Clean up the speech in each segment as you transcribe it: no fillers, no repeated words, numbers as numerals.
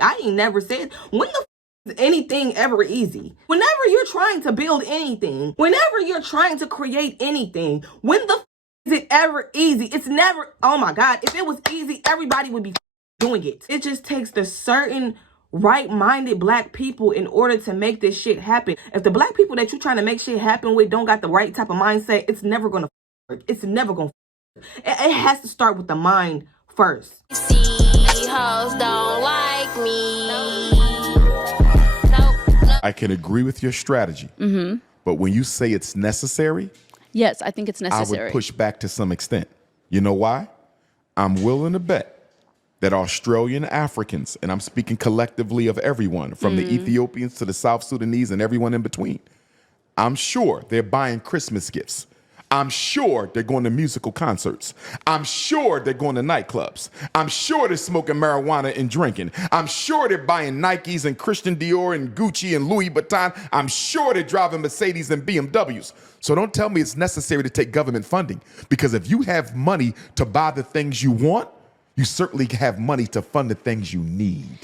I ain't never said, when the is anything ever easy? Whenever you're trying to build anything, whenever you're trying to create anything, when the is it ever easy? It's never, oh my God, if it was easy, everybody would be doing it. It just takes the certain right-minded black people in order to make this shit happen. If the black people that you're trying to make shit happen with don't got the right type of mindset, it's never gonna work. It's never gonna work. It has to start with the mind first. See, hoes don't like me. I can agree with your strategy, but when you say it's necessary, yes, I think it's necessary. I would push back to some extent. You know why? I'm willing to bet that Australian Africans, and I'm speaking collectively of everyone, from the Ethiopians to the South Sudanese and everyone in between, I'm sure they're buying Christmas gifts. I'm sure they're going to musical concerts. I'm sure they're going to nightclubs. I'm sure they're smoking marijuana and drinking. I'm sure they're buying Nikes and Christian Dior and Gucci and Louis Vuitton. I'm sure they're driving Mercedes and BMWs. So don't tell me it's necessary to take government funding, because if you have money to buy the things you want, you certainly have money to fund the things you need.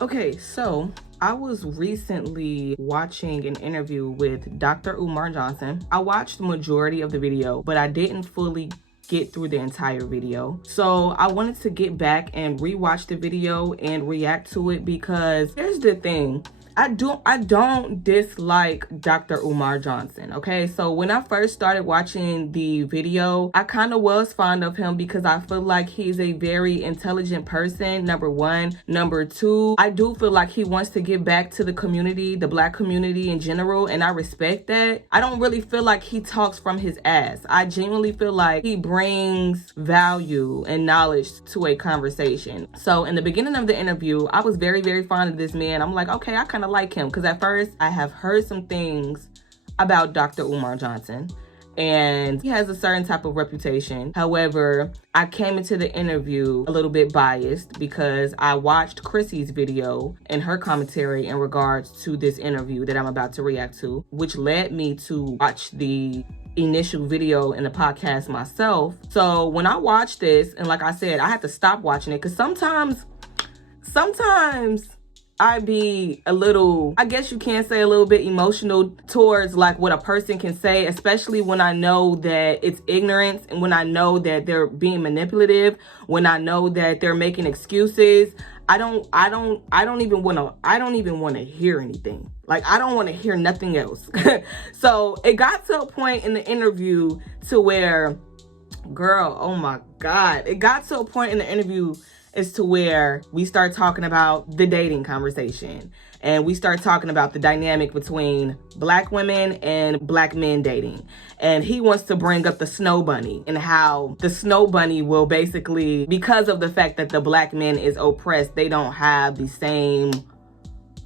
Okay, so I was recently watching an interview with Dr. Umar Johnson. I watched the majority of the video, but I didn't fully get through the entire video. So I wanted to get back and rewatch the video and react to it, because here's the thing. I don't dislike Dr. Umar Johnson, okay? So when I first started watching the video, I kind of was fond of him because I feel like he's a very intelligent person, number one. Number two, I do feel like he wants to give back to the community, the black community in general, and I respect that. I don't really feel like he talks from his ass. I genuinely feel like he brings value and knowledge to a conversation. So in the beginning of the interview, I was very, very fond of this man. I'm like, okay, I kind of like him, because at first I have heard some things about Dr. Umar Johnson, and he has a certain type of reputation. However, I came into the interview a little bit biased because I watched Chrissy's video and her commentary in regards to this interview that I'm about to react to, which led me to watch the initial video in the podcast myself. So when I watched this, and like I said, I had to stop watching it because sometimes I be a little, I guess you can say a little bit emotional towards like what a person can say, especially when I know that it's ignorance, and when I know that they're being manipulative, when I know that they're making excuses. I don't even want to hear anything. Like, I don't want to hear nothing else. So it got to a point in the interview to where, girl, oh my God, it got to a point in the interview as to where we start talking about the dating conversation, and we start talking about the dynamic between black women and black men dating. And he wants to bring up the snow bunny and how the snow bunny will basically, because of the fact that the black men is oppressed, they don't have the same,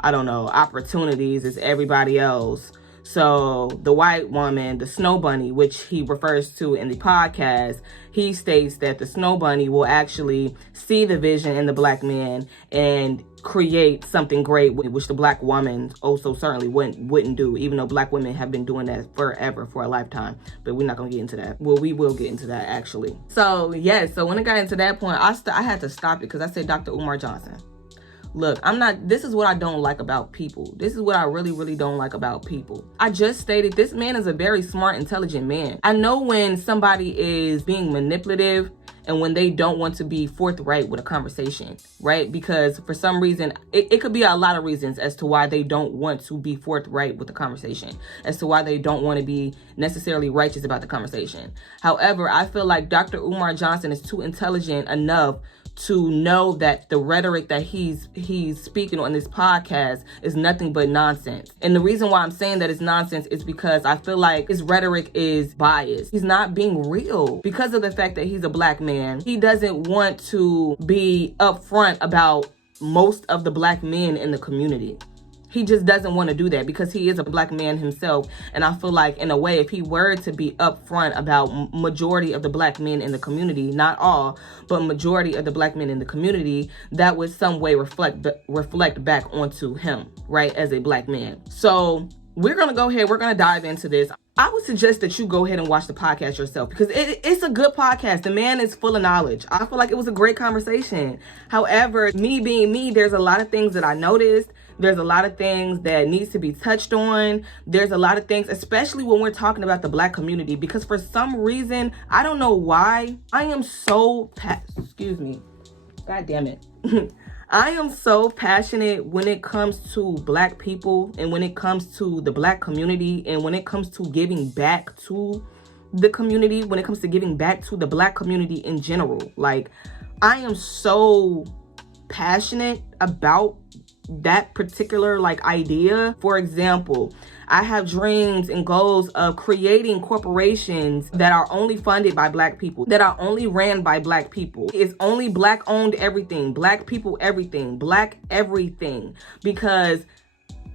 I don't know, opportunities as everybody else. So the white woman, the snow bunny, which he refers to in the podcast, he states that the snow bunny will actually see the vision in the black man and create something great, which the black woman also certainly wouldn't do, even though black women have been doing that forever, for a lifetime. But we're not gonna get into that. Well, we will get into that actually. So yeah, so when it got into that point, I had to stop it because I said, Dr. Umar Johnson, look, this is what I don't like about people. This is what I really, really don't like about people. I just stated this man is a very smart, intelligent man. I know when somebody is being manipulative and when they don't want to be forthright with a conversation, right? Because for some reason, it could be a lot of reasons as to why they don't want to be forthright with the conversation, as to why they don't want to be necessarily righteous about the conversation. However, I feel like Dr. Umar Johnson is too intelligent enough to know that the rhetoric that he's speaking on this podcast is nothing but nonsense. And the reason why I'm saying that it's nonsense is because I feel like his rhetoric is biased. He's not being real because of the fact that he's a black man. He doesn't want to be upfront about most of the black men in the community. He just doesn't want to do that because he is a black man himself. And I feel like, in a way, if he were to be upfront about majority of the black men in the community, not all, but majority of the black men in the community, that would some way reflect back onto him, right, as a black man. So we're going to go ahead. We're going to dive into this. I would suggest that you go ahead and watch the podcast yourself because it's a good podcast. The man is full of knowledge. I feel like it was a great conversation. However, me being me, there's a lot of things that I noticed. There's a lot of things that needs to be touched on. There's a lot of things, especially when we're talking about the Black community, because for some reason, I don't know why, I am so, excuse me, God damn it. I am so passionate when it comes to Black people and when it comes to the Black community and when it comes to giving back to the community, when it comes to giving back to the Black community in general. Like, I am so passionate about that particular like idea. For example, I have dreams and goals of creating corporations that are only funded by Black people, that are only ran by Black people. It's only Black owned everything, Black people everything, Black everything. Because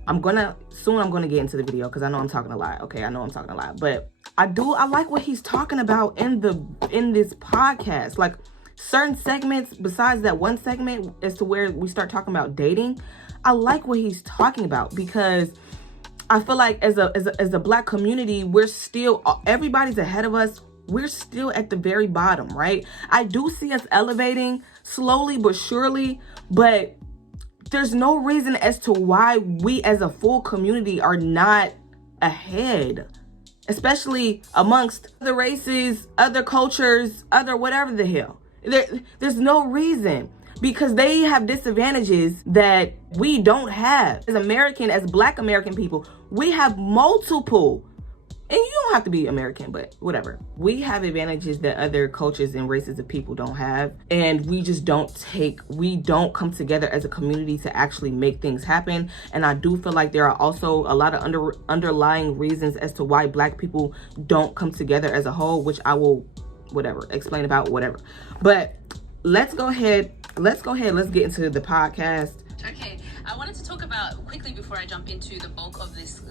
I'm gonna get into the video because I know I'm talking a lot. Okay, I know I'm talking a lot, but I like what he's talking about in this podcast. Like certain segments besides that one segment as to where we start talking about dating, I like what he's talking about because I feel like as a Black community, we're still, everybody's ahead of us. We're still at the very bottom, right? I do see us elevating slowly but surely, but there's no reason as to why we as a full community are not ahead, especially amongst other races, other cultures, other whatever the hell. There's no reason. Because they have disadvantages that we don't have. As Black American people, we have multiple, and you don't have to be American, but whatever. We have advantages that other cultures and races of people don't have. And we just don't come together as a community to actually make things happen. And I do feel like there are also a lot of underlying reasons as to why Black people don't come together as a whole, which I will, explain about, whatever. But let's go ahead. Let's get into the podcast. Okay, I wanted to talk about quickly before I jump into the bulk of this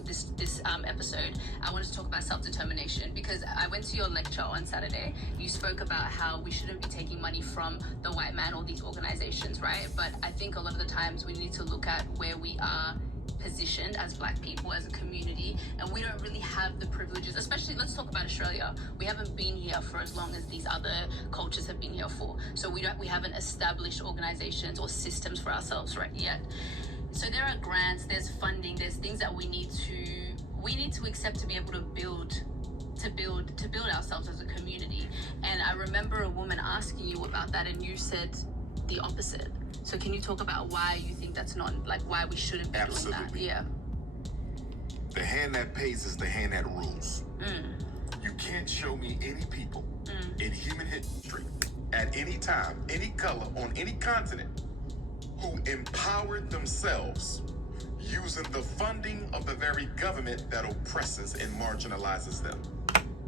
episode. I wanted to talk about self-determination because I went to your lecture on Saturday. You spoke about how we shouldn't be taking money from the white man or these organizations, right? But I think a lot of the times we need to look at where we are positioned as Black people, as a community, and we don't really have the privileges. Especially, let's talk about Australia. We haven't been here for as long as these other cultures have been here for, so we haven't established organizations or systems for ourselves right yet. So there are grants, there's funding, there's things that we need to accept to be able to build ourselves as a community. And I remember a woman asking you about that, and you said the opposite. So can you talk about why you think that's not, like, why we shouldn't be doing that? Yeah. The hand that pays is the hand that rules. You can't show me any people in human history at any time, any color, on any continent who empowered themselves using the funding of the very government that oppresses and marginalizes them.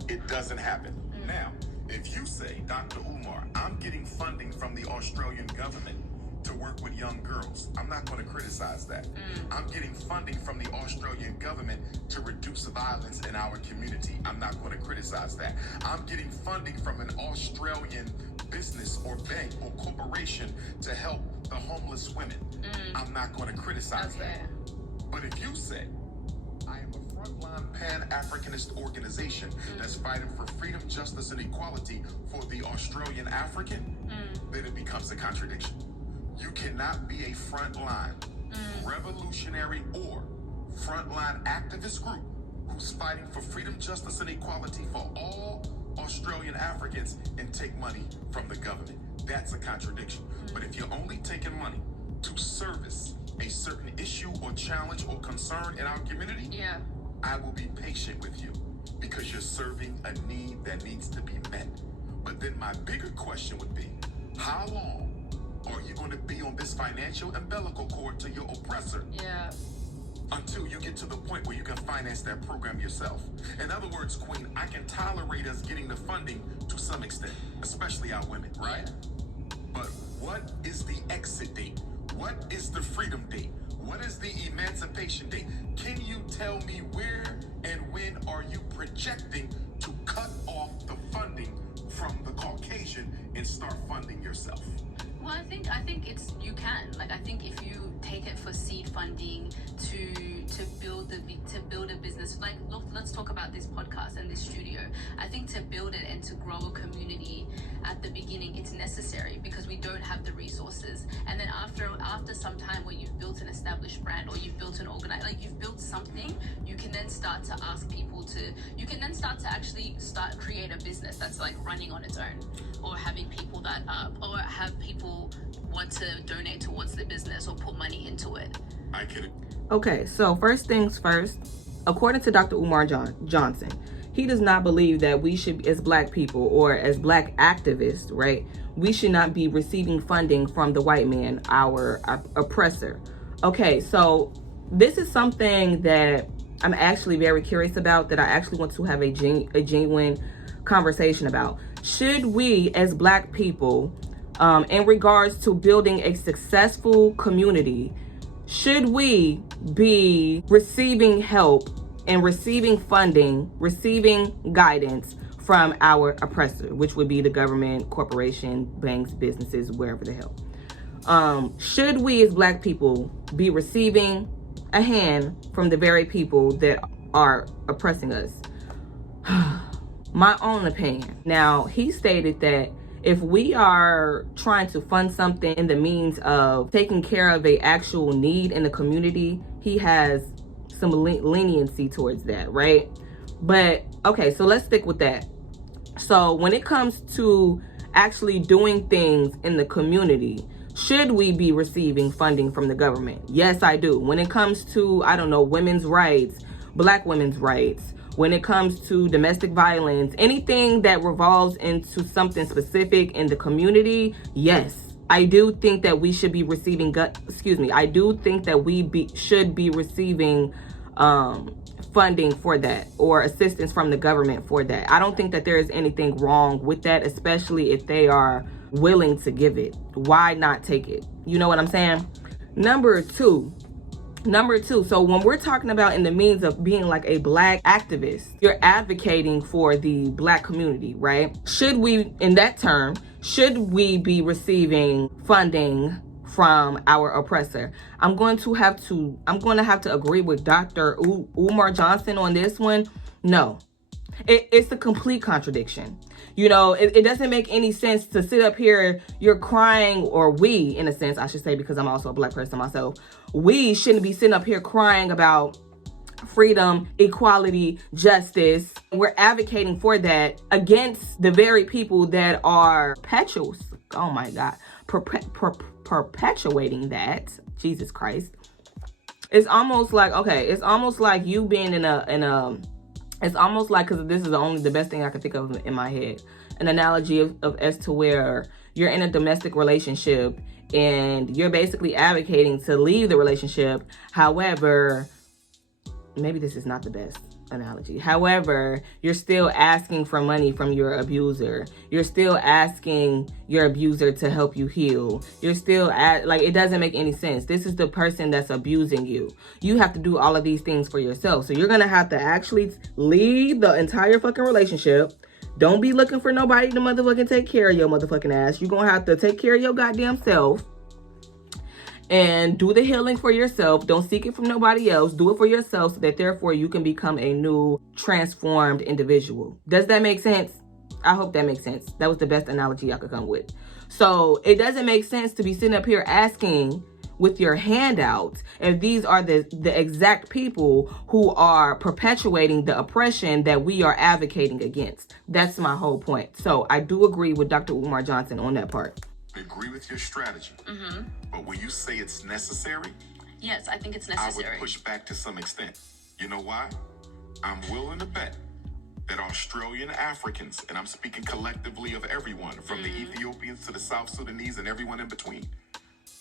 It doesn't happen. Now, if you say, Dr. Umar, I'm getting funding from the Australian government to work with young girls, I'm not going to criticize that. I'm getting funding from the Australian government to reduce violence in our community. I'm not going to criticize that. I'm getting funding from an Australian business or bank or corporation to help the homeless women. I'm not going to criticize that. But if you say, I am a frontline Pan-Africanist organization that's fighting for freedom, justice, and equality for the Australian African, then it becomes a contradiction. You cannot be a frontline revolutionary or frontline activist group who's fighting for freedom, justice, and equality for all Australian Africans and take money from the government. That's a contradiction. But if you're only taking money to service a certain issue or challenge or concern in our community, I will be patient with you because you're serving a need that needs to be met. But then my bigger question would be, how long are you going to be on this financial umbilical cord to your oppressor? Until you get to the point where you can finance that program yourself. In other words, Queen, I can tolerate us getting the funding to some extent, especially our women, right? But what is the exit date? What is the freedom date? What is the emancipation date? Can you tell me where and when are you projecting to cut off the funding from the Caucasian and start funding yourself? Well, I think it's you can. Like, I think if you take it for seed funding to build a business, like, look, let's talk about this podcast and this studio. I think to build it and to grow a community at the beginning, it's necessary because we don't have the resources. And then after some time where you've built an established brand or you've built an like you've built something, you can then start to ask people you can then start to actually create a business that's like running on its own, or having people that or have people want to donate towards the business or put money into it. I can. Okay, so first things first, according to Dr. Umar Johnson, he does not believe that we should, as black people or as black activists, right, we should not be receiving funding from the white man, our oppressor. Okay, so this is something that I'm actually very curious about, that I actually want to have a genuine conversation about. Should we, as black people, in regards to building a successful community, should we be receiving help and receiving funding, receiving guidance from our oppressor, which would be the government, corporation, banks, businesses, wherever the hell? Should we as black people be receiving a hand from the very people that are oppressing us? My own opinion. Now, he stated that if we are trying to fund something in the means of taking care of a actual need in the community, he has some leniency towards that, right? But okay, so let's stick with that. So when it comes to actually doing things in the community, should we be receiving funding from the government? Yes, I do. When it comes to, I don't know, women's rights, black women's rights, when it comes to domestic violence, anything that revolves into something specific in the community, yes, I do think that we should be receiving, I do think that we should be receiving funding for that, or assistance from the government for that. I don't think that there is anything wrong with that, especially if they are willing to give it. Why not take it? You know what I'm saying? Number two, so when we're talking about in the means of being like a black activist, you're advocating for the black community, right? Should we, in that term, should we be receiving funding from our oppressor? I'm going to have to agree with Dr. Umar Johnson on this one. No, it's a complete contradiction. You know, it doesn't make any sense to sit up here, you're crying, or we, in a sense, I should say, because I'm also a black person myself, we shouldn't be sitting up here crying about freedom, equality, justice. We're advocating for that against the very people that are perpetuating that. Jesus Christ. It's almost like, okay, it's almost like you being it's almost like, because this is the best thing I can think of in my head, an analogy of as to where you're in a domestic relationship and you're basically advocating to leave the relationship. However, maybe this is not the best analogy. However, you're still asking for money from your abuser. You're still asking your abuser to help you heal. You're still like, it doesn't make any sense. This is the person that's abusing you. You have to do all of these things for yourself. So you're going to have to actually leave the entire fucking relationship. Don't be looking for nobody to motherfucking take care of your motherfucking ass. You're going to have to take care of your goddamn self and do the healing for yourself. Don't seek it from nobody else. Do it for yourself so that therefore you can become a new transformed individual. Does that make sense? I hope that makes sense. That was the best analogy I could come with. So it doesn't make sense to be sitting up here asking with your hand out if these are the exact people who are perpetuating the oppression that we are advocating against. That's my whole point. So I do agree with Dr. Umar Johnson on that part. Agree with your strategy. But when you say it's necessary, yes, I think it's necessary. I would push back to some extent. You know why? I'm willing to bet that Australian Africans, and I'm speaking collectively of everyone, from the Ethiopians to the South Sudanese and everyone in between,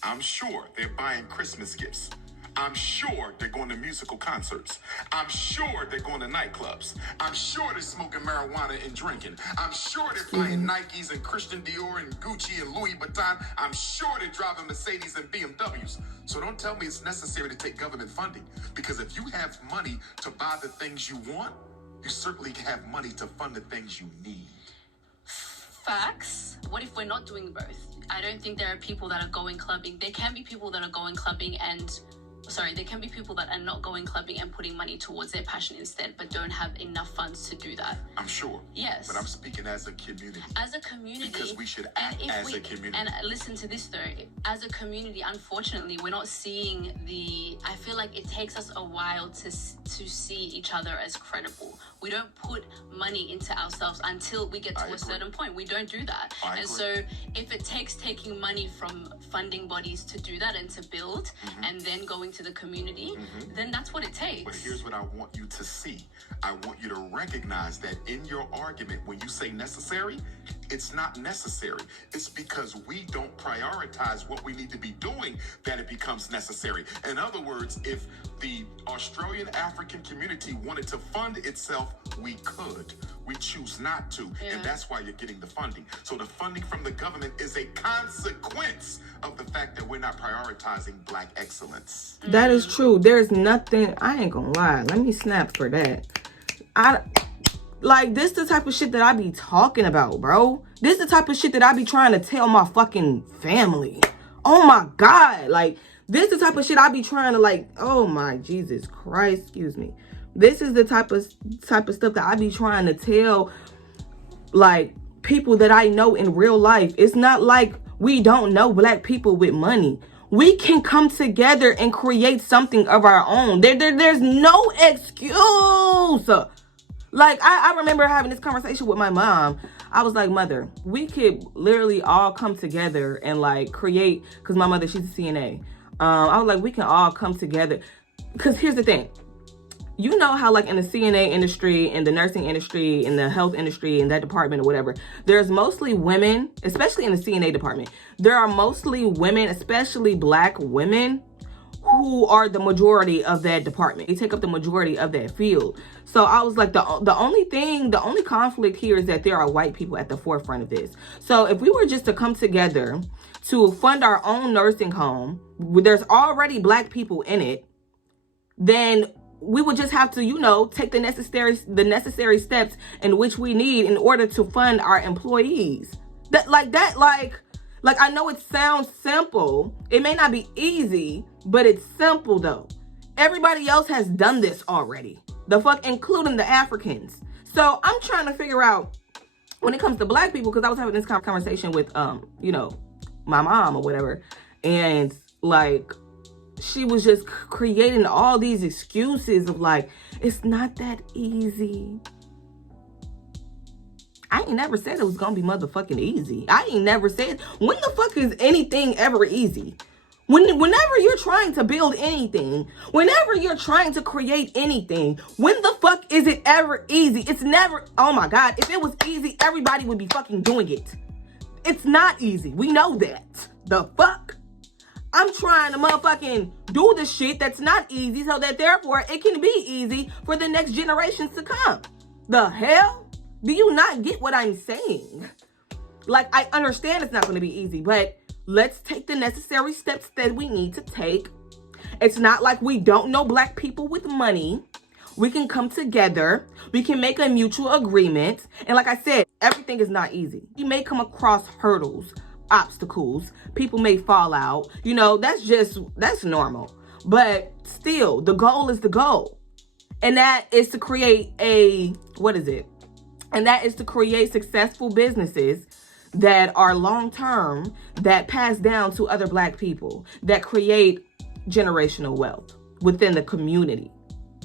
I'm sure they're buying Christmas gifts. I'm sure they're going to musical concerts. I'm sure they're going to nightclubs. I'm sure they're smoking marijuana and drinking. I'm sure they're flying Nikes and Christian Dior and Gucci and Louis Vuitton. I'm sure they're driving Mercedes and BMWs. So don't tell me it's necessary to take government funding, because if you have money to buy the things you want, you certainly have money to fund the things you need. Facts. what if we're not doing both? I don't think there are people that are going clubbing. There can be people that are going clubbing and there can be people that are not going clubbing and putting money towards their passion instead, but don't have enough funds to do that. I'm sure. Yes. But I'm speaking as a community. As a community. Because we should act as a community. And listen to this though. As a community, unfortunately, we're not seeing I feel like it takes us a while to see each other as credible. We don't put money into ourselves until we get to a certain point. We don't do that. So if it takes taking money from funding bodies to do that and to build, and then going to the community, then that's what it takes. But here's what I want you to see. I want you to recognize that in your argument, when you say necessary, it's not necessary. It's because we don't prioritize what we need to be doing that it becomes necessary. In other words, if the Australian African community wanted to fund itself, we could. We choose not to. And that's why you're getting the funding. So the funding from the government is a consequence of the fact that we're not prioritizing Black excellence. That is true. There's nothing, I ain't gonna lie. Let me snap for that. This the type of shit that I be talking about, bro. This the type of shit that I be trying to tell my fucking family. Oh my God. This the type of shit I be trying to oh my Jesus Christ, excuse me. This is the type of stuff that I be trying to tell people that I know in real life. It's not like we don't know Black people with money. We can come together and create something of our own. There's no excuse. I remember having this conversation with my mom. I was like, Mother, we could literally all come together and create, because my mother, she's a CNA. I was like, we can all come together. Because here's the thing. You know how in the CNA industry, in the nursing industry, in the health industry, in that department or whatever, there's mostly women, especially in the CNA department. There are mostly women, especially Black women, who are the majority of that department. They take up the majority of that field. So I was like, the only conflict here is that there are white people at the forefront of this. So if we were just to come together to fund our own nursing home, there's already Black people in it, then we would just have to, take the necessary steps in which we need in order to fund our employees. I know it sounds simple. It may not be easy, but it's simple though. Everybody else has done this already. Including the Africans. So I'm trying to figure out when it comes to Black people, because I was having this conversation with, my mom or whatever. And she was just creating all these excuses of it's not that easy. I ain't never said it was gonna be motherfucking easy. I ain't never said, when the fuck is anything ever easy? Whenever you're trying to build anything, whenever you're trying to create anything, when the fuck is it ever easy? It's never, oh my God, if it was easy, everybody would be fucking doing it. It's not easy. We know that. The fuck? I'm trying to motherfucking do the shit that's not easy so that therefore it can be easy for the next generations to come. The hell? Do you not get what I'm saying? I understand it's not going to be easy, but let's take the necessary steps that we need to take. It's not like we don't know Black people with money. We can come together. We can make a mutual agreement. And like I said, everything is not easy. You may come across hurdles, obstacles. People may fall out. That's normal. But still, the goal is the goal. And that is to create And that is to create successful businesses that are long-term, that pass down to other Black people, that create generational wealth within the community.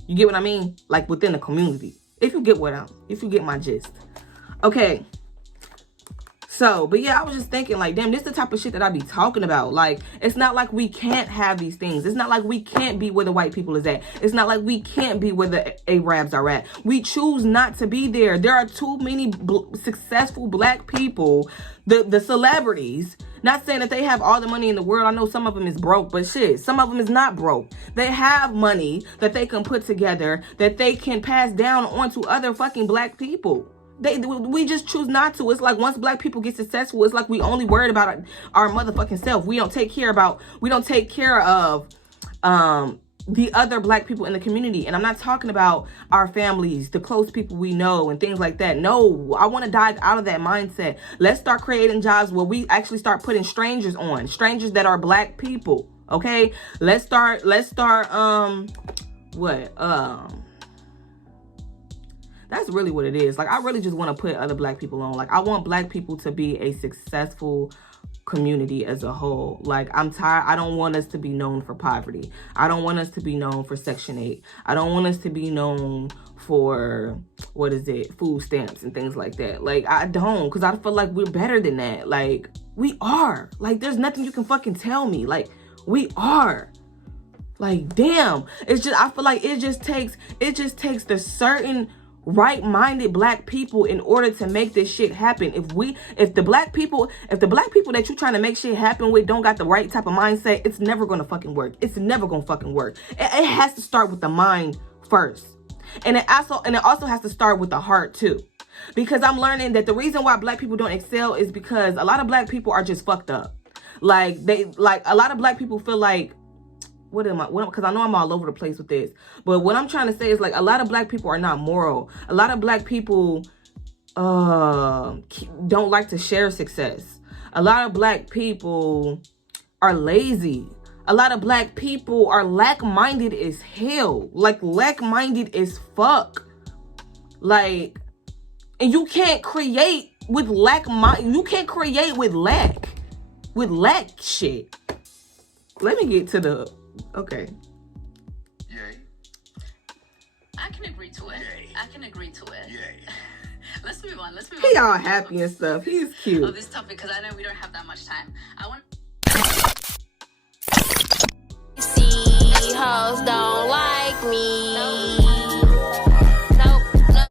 You get what I mean? Within the community. If you get my gist. Okay. So, but yeah, I was just thinking damn, this is the type of shit that I be talking about. It's not like we can't have these things. It's not like we can't be where the white people is at. It's not like we can't be where the Arabs are at. We choose not to be there. There are too many successful Black people, the celebrities. Not saying that they have all the money in the world. I know some of them is broke, but shit, some of them is not broke. They have money that they can put together, that they can pass down onto other fucking Black people. We just choose not to. It's once Black people get successful, it's we only worried about our motherfucking self. We don't take care of the other black people in the community. And I'm not talking about our families, the close people we know and things like that. No, I want to dive out of that mindset. Let's start creating jobs where we actually start putting strangers on, strangers that are black people. Okay, let's start that's really what it is. Like, I really just want to put other black people on. Like, I want black people to be a successful community as a whole. Like, I'm tired. I don't want us to be known for poverty. I don't want us to be known for Section 8. I don't want us to be known for, food stamps and things like that. Like, I don't, because I feel like we're better than that. Like, we are. Like, there's nothing you can fucking tell me. Like, we are. Like, damn. It's just, I feel like it just takes the certain right-minded black people in order to make this shit happen. If the black people that you're trying to make shit happen with don't got the right type of mindset, it's never gonna fucking work. It's never gonna fucking work. It has to start with the mind first. And it also has to start with the heart too. Because I'm learning that the reason why black people don't excel is because a lot of black people are just fucked up. Like, a lot of black people feel like, because I know I'm all over the place with this, but what I'm trying to say is, like, a lot of black people are not moral. A lot of black people don't like to share success. A lot of black people are lazy. A lot of black people are lack-minded as hell. Like, lack-minded as fuck. Like, and you can't create with you can't create with lack shit. Let me get to the, okay. Yay. I can agree to it. Yay. I can agree to it. Yay. Let's move on. He all happy and stuff. He's cute. Of this topic, because I know we don't have that much time. I want. See, hoes don't like me.